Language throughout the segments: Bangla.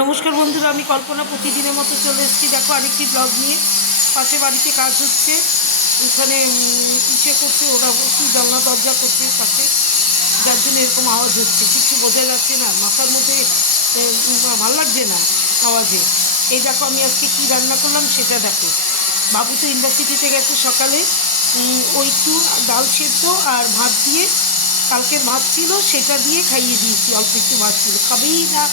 নমস্কার বন্ধুরা, আমি কল্পনা প্রতিদিনের মতো চলে এসেছি। দেখো আরেকটি ব্লগ নিয়ে। পাশে বাড়িতে কাজ হচ্ছে, এখানে ইচ্ছে করছে, ওরা একটু জানলা দরজা করছে পাশে, যার জন্য এরকম আওয়াজ হচ্ছে। কিছু বোঝা যাচ্ছে না, মাথার মধ্যে ভালো লাগছে না আওয়াজে। এই দেখো আমি আজকে কী রান্না করলাম সেটা দেখো। বাবু তো ইউনিভার্সিটিতে গেছে সকালে, ওই একটু ডাল সেদ্ধ আর ভাত দিয়ে, কালকের ভাত ছিল সেটা দিয়ে খাইয়ে দিয়েছি। অল্প একটু ভাত ছিল, খাবেই না,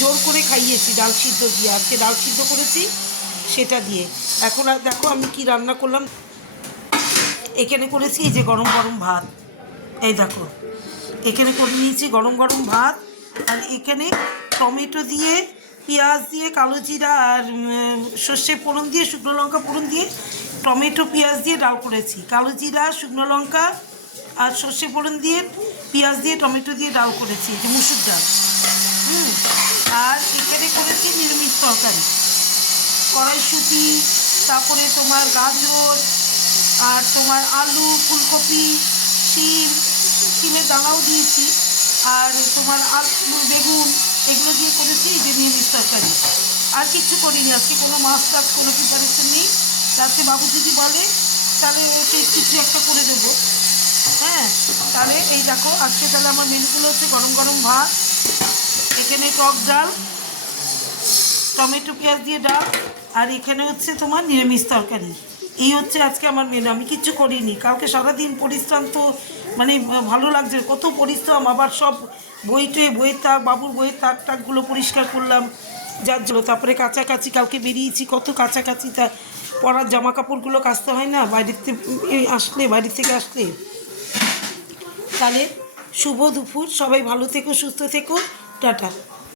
জোর করে খাইয়েছি ডাল সিদ্ধ দিয়ে। আজকে ডাল সিদ্ধ করেছি সেটা দিয়ে। এখন আর দেখো আমি কি রান্না করলাম। এখানে করেছি এই যে গরম গরম ভাত, এই দেখো এখানে করে নিয়েছি গরম গরম ভাত। আর এখানে টমেটো দিয়ে, পেঁয়াজ দিয়ে, কালো জিরা আর সর্ষে ফোড়ন দিয়ে, শুকনো লঙ্কা ফোড়ন দিয়ে, টমেটো পেঁয়াজ দিয়ে ডাল করেছি। কালো জিরা, শুকনো লঙ্কা আর সর্ষে ফোড়ন দিয়ে, পেঁয়াজ দিয়ে, টমেটো দিয়ে ডাল করেছি, যে মুসুর ডাল। আর এখানে করেছি নিরামিষ তরকারি, কড়াইশুঁটি, তারপরে তোমার গাজর, আর তোমার আলু, ফুলকপি, শিমের দানাও দিয়েছি, আর তোমার আলু, বেগুন, এগুলো দিয়ে করেছি এই যে নিরামিষ তরকারি। আর কিচ্ছু করিনি আজকে, কোনো মাছ টাছ কোনো প্রিপারেশন নেই। রাতে বাবু যদি বলে তাহলে ওকে কিছু একটা করে দেবো। হ্যাঁ, তাহলে এই দেখো আজকে তাহলে আমার মেনুগুলো হচ্ছে গরম গরম ভাত, এখানে টক ডাল, টমেটো পেঁয়াজ দিয়ে ডাল, আর এখানে হচ্ছে তোমার নিরামিষ তরকারি। এই হচ্ছে আজকে আমার মেনু। আমি কিচ্ছু করিনি, কালকে সারাদিন পরিশ্রম, তো মানে ভালো লাগছে, কত পরিশ্রম। আবার সব বইয়ের তাক, বাবুর বইয়ের তাক টাকগুলো পরিষ্কার করলাম, যার জন্য তারপরে কাছাকাছি কালকে বেরিয়েছি, কত কাছাকাছি, তা পরার জামা কাপড়গুলো কাচতে হয় না বাইরের থেকে আসলে। তাহলে শুভ দুপুর, সবাই ভালো থেকো, সুস্থ থেকো, টাটা।